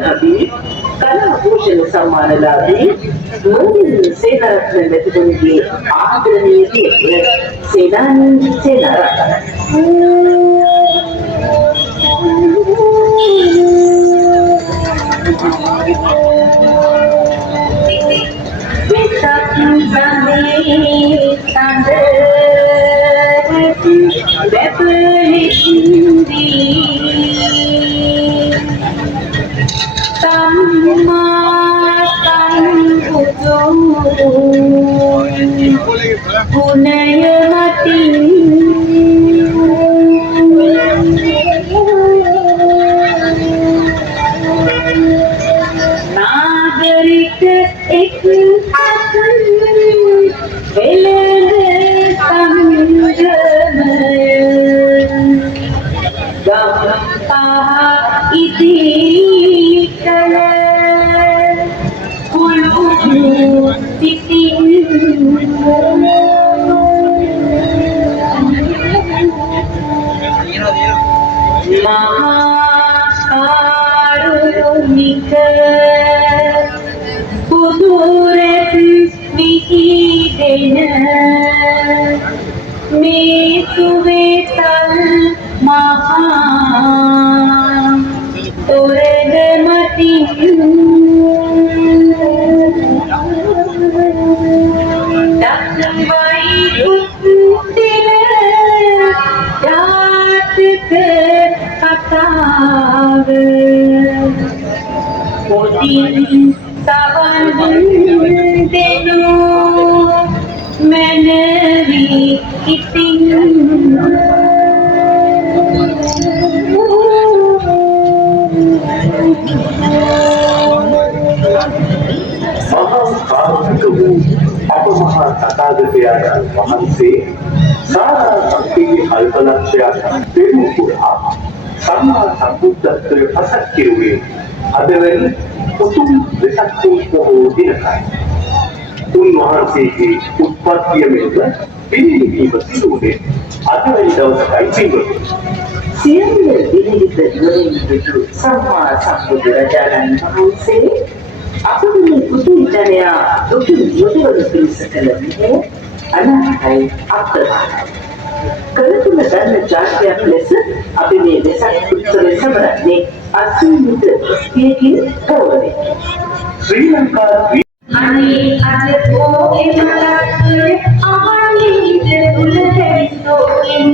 अभी कला भूषण सम्मानलाभी मोदी सेनारत्न मेतुकुंगे आदरणीय सेनानी सेनारत्न नागरिक एक महाकारुणिक कुदूरत विहीन में तुवे तल महा तुरगमति दक्षिणाई उत्तिर जात कताव मोदी सावन देनो मैंने भी महाकारुणिकवू अपमहा तथागतयान वහන්සේ सारा भक्तिයේ අල්පලක්ෂයක් දෙනු පුරා සම්මා සම්බුද්ධත්වයට පසක් කෙරුවේ අදවැනි උතුම් වෙසක් පොහෝ දිනකයි. උන්වහන්සේගේ උත්පත්තිය මෙන්ම පිළිවීම සිදුවුනේ අදවැනි දවසකයි පින්වතුනි. සියල්ල විනිවිද නොවන විට සම්මා සම්බුදුරජාණන් වහන්සේ අපගේ පුදුම ජනයා දුක යොදවන පිළිස කළේ අනාථයි අප්‍රමාණයි. කලතුම දන්න ජාතියක් ලෙස අපි මේ වෙසක් උත්සවය සමරන්නේ අසීමිත පියකින් පෝරේ. ශ්‍රී ලංකා අනේ අද පොයේ මලක්කේ අහන්නේ දුලහෙයිතෝකින්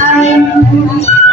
I